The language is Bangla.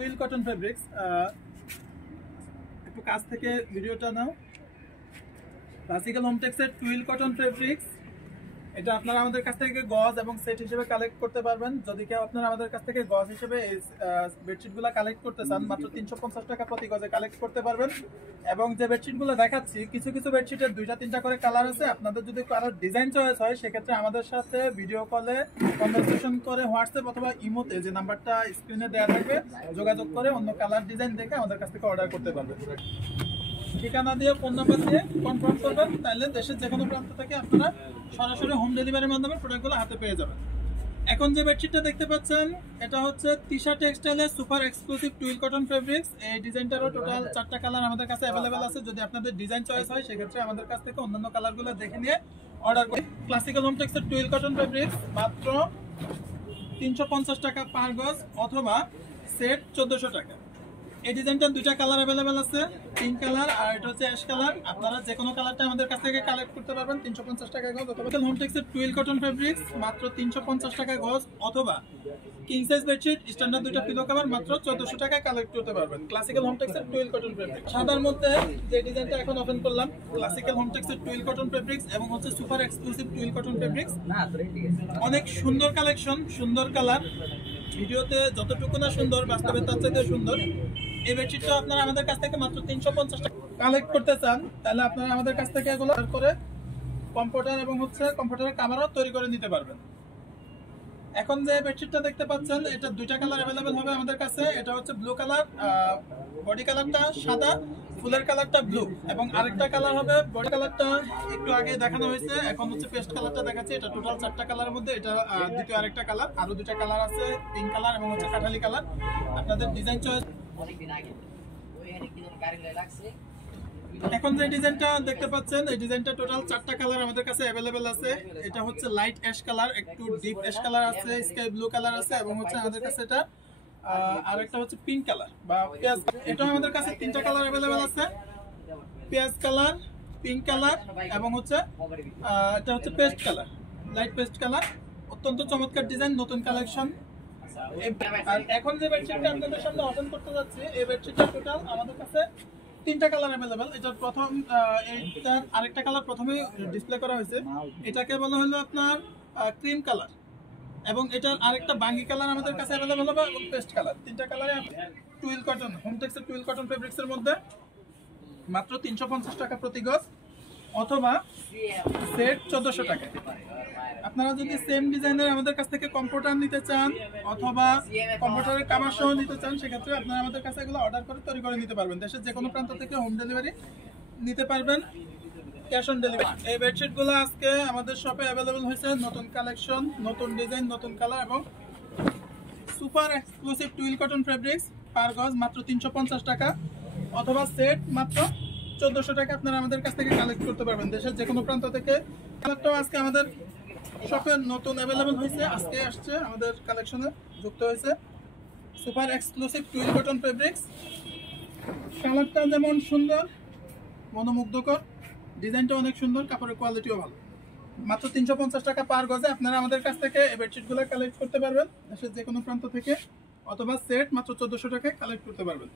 Twill cotton fabrics. একটু কাছ থেকে ভিডিওটা নাও। ক্লাসিক্যাল হোমটেক্সের টুইল কটন ফেব্রিক্স, এটা আপনারা আমাদের কাছ থেকে গজ এবং সেট হিসেবে কালেক্ট করতে পারবেন। যদি কেউ আপনারা আমাদের কাছ থেকে গজ হিসেবে এই বেডশিটগুলো কালেক্ট করতে চান, মাত্র 350 টাকা প্রতি গজে কালেক্ট করতে পারবেন। এবং যে বেডশিটগুলো দেখাচ্ছি, কিছু কিছু বেডশিটের 2টা-3টা করে কালার আছে। আপনাদের যদি কালার ডিজাইন চয়েস হয়, সেক্ষেত্রে আমাদের সাথে ভিডিও কলে কনভারসেশন করে হোয়াটসঅ্যাপ অথবা ইমোতে যে নাম্বারটা স্ক্রিনে দেওয়া থাকবে যোগাযোগ করে অন্য কালার ডিজাইন দেখে আমাদের কাছ থেকে অর্ডার করতে পারবেন। ঠিকানা দিয়ে, ফোন নাম্বার দিয়ে কনফার্ম করবেন, তাহলে দেশের যে কোনো প্রান্ত থেকে আপনারা সরাসরি হোম ডেলিভারির মাধ্যমে প্রোডাক্টগুলো হাতে পেয়ে যাবেন। এখন যে বেডশিটটা দেখতে পাচ্ছেন, এটা হচ্ছে তিশা টেক্সটাইলের super exclusive twill cotton fabrics. এই ডিজাইনটারও টোটাল 4টা কালার আমাদের কাছে অ্যাভেলেবেল আছে। যদি আপনাদের ডিজাইন চয়েস হয়, সেক্ষেত্রে আমাদের কাছ থেকে অন্যান্য কালারগুলো দেখে নিয়ে অর্ডার করি। ক্লাসিক্যাল হোমটেক্সের টুইল কটন ফেব্রিক্স মাত্র 350 টাকা পার গজ, অথবা সেট 1400 টাকা। এই ডিজাইনটার 2টা কালার অ্যাভেলেবেল আছে, পিঙ্ক কালার আর এটা হচ্ছে অ্যাশ কালার। আপনারা যে কোনো কালারটা আমাদের কাছ থেকে কালেক্ট করতে পারবেন 350 টাকা গজ। অথবা হোমটেক্সের টুইল কটন ফেব্রিক্স মাত্র 350 টাকা গজ, অথবা কিং সাইজ বেডশিট স্ট্যান্ডার্ড 2টা পিলো কভার মাত্র 1400 টাকায় কালেক্ট করতে পারবেন। ক্লাসিক্যাল হোমটেক্সের টুইল কটন ফেব্রিক্স সাদার মধ্যে যে ডিজাইনটা এখন ওপেন করলাম, ক্লাসিক্যাল হোমটেক্সের টুইল কটন ফেব্রিক্স এবং হচ্ছে super exclusive twill cotton fabrics. অনেক সুন্দর কালেকশন, সুন্দর কালার। ভিডিওতে যতটুকু না সুন্দর, বাস্তবে তার চাইতে সুন্দর। এই বেডশিটটা আপনারা আমাদের কাছ থেকে মাত্র 350 টাকা কালেক্ট করতে চান, তাহলে আপনারা আমাদের কাছ থেকে এগুলো করে কম্পিউটার এবং হচ্ছে কম্পিউটারের কাভারও তৈরি করে নিতে পারবেন। এখন যে বেডশিটটা দেখতে পাচ্ছেন, এটা 2টা কালার অ্যাভেলেবেল হবে আমাদের কাছে। এটা হচ্ছে ব্লু কালার, বডি কালারটা সাদা, ফুলের কালারটা ব্লু, এবং আরেকটা কালার হবে বডি কালারটা একটু আগে দেখানো হয়েছে, এখন হচ্ছে পেস্ট কালারটা দেখাচ্ছি। এটা টোটাল 4টা কালারের মধ্যে এটা দ্বিতীয় আরেকটা কালার, আরো 2টা কালার আছে, পিঙ্ক কালার এবং হচ্ছে কাঠালি কালার। আপনাদের ডিজাইন চয়েস। এখন যে ডিজাইনটা দেখতে পাচ্ছেন, এই ডিজাইনটা টোটাল 4টা কালার আমাদের কাছে অ্যাভেলেবেল আছে। এটা হচ্ছে লাইট অ্যাশ কালার, একটু ডিপ অ্যাশ কালার আছে, স্কাই ব্লু কালার আছে, এবং হচ্ছে আমাদের কাছে এটা আরেকটা হচ্ছে পিঙ্ক কালার বা পেঁয়াজ। এটা আমাদের কাছে 3টা কালার অ্যাভেলেবেল আছে, পেঁয়াজ কালার, পিঙ্ক কালার এবং হচ্ছে এটা হচ্ছে paste colour, light paste colour. অত্যন্ত চমৎকার ডিজাইন, নতুন কালেকশন। আর এখন যে বেডশিটটা আপনাদের সামনে ওপেন করতে যাচ্ছি, এই বেডশিটটা টোটাল আমাদের কাছে 3টা কালার অ্যাভেলেবেল। এটার প্রথম এইটার আরেকটা কালার প্রথমে ডিসপ্লে করা হয়েছে, এটাকে বলা হলো আপনার ক্রিম কালার, এবং এটার আরেকটা বাঙ্গি কালার আমাদের কাছে অ্যাভেলেবেল হবে, এবং পেস্ট কালার। 3টা কালারে টুইল কটন হোমটেক্সের টুইল কটন ফেব্রিক্সের মধ্যে মাত্র 350 টাকা প্রতি গজ, অথবা সেট 1400 টাকা। আপনারা যদি সেম ডিজাইনের আমাদের কাছ থেকে কম্পিউটার নিতে চান, অথবা কম্পিউটারের কাভার সহ নিতে চান, সেক্ষেত্রে আপনারা আমাদের কাছে এগুলো অর্ডার করে তৈরি করে নিতে পারবেন। দেশের যে কোনো প্রান্ত থেকে হোম ডেলিভারি নিতে পারবেন, ক্যাশ অন ডেলিভারি। এই বেডশিটগুলো আজকে আমাদের শপে অ্যাভেলেবেল হয়েছে, নতুন কালেকশন, নতুন ডিজাইন, নতুন কালার, এবং super exclusive twill cotton fabrics per গজ মাত্র 350 টাকা, অথবা সেট মাত্র 1400 টাকা আপনারা আমাদের কাছ থেকে কালেক্ট করতে পারবেন দেশের যে কোনো প্রান্ত থেকে। কালারটাও আজকে আমাদের শপে নতুন অ্যাভেলেবেল হয়েছে, আজকে আসছে আমাদের কালেকশনে যুক্ত হয়েছে super exclusive twill cotton fabrics. কালারটা যেমন সুন্দর, মনোমুগ্ধকর, ডিজাইনটা অনেক সুন্দর, কাপড়ের কোয়ালিটিও ভালো। মাত্র 350 টাকা পার গজে আপনারা আমাদের কাছ থেকে এই বেডশিটগুলো কালেক্ট করতে পারবেন দেশের যে কোনো প্রান্ত থেকে, অথবা সেট মাত্র 1400 টাকায় কালেক্ট করতে পারবেন।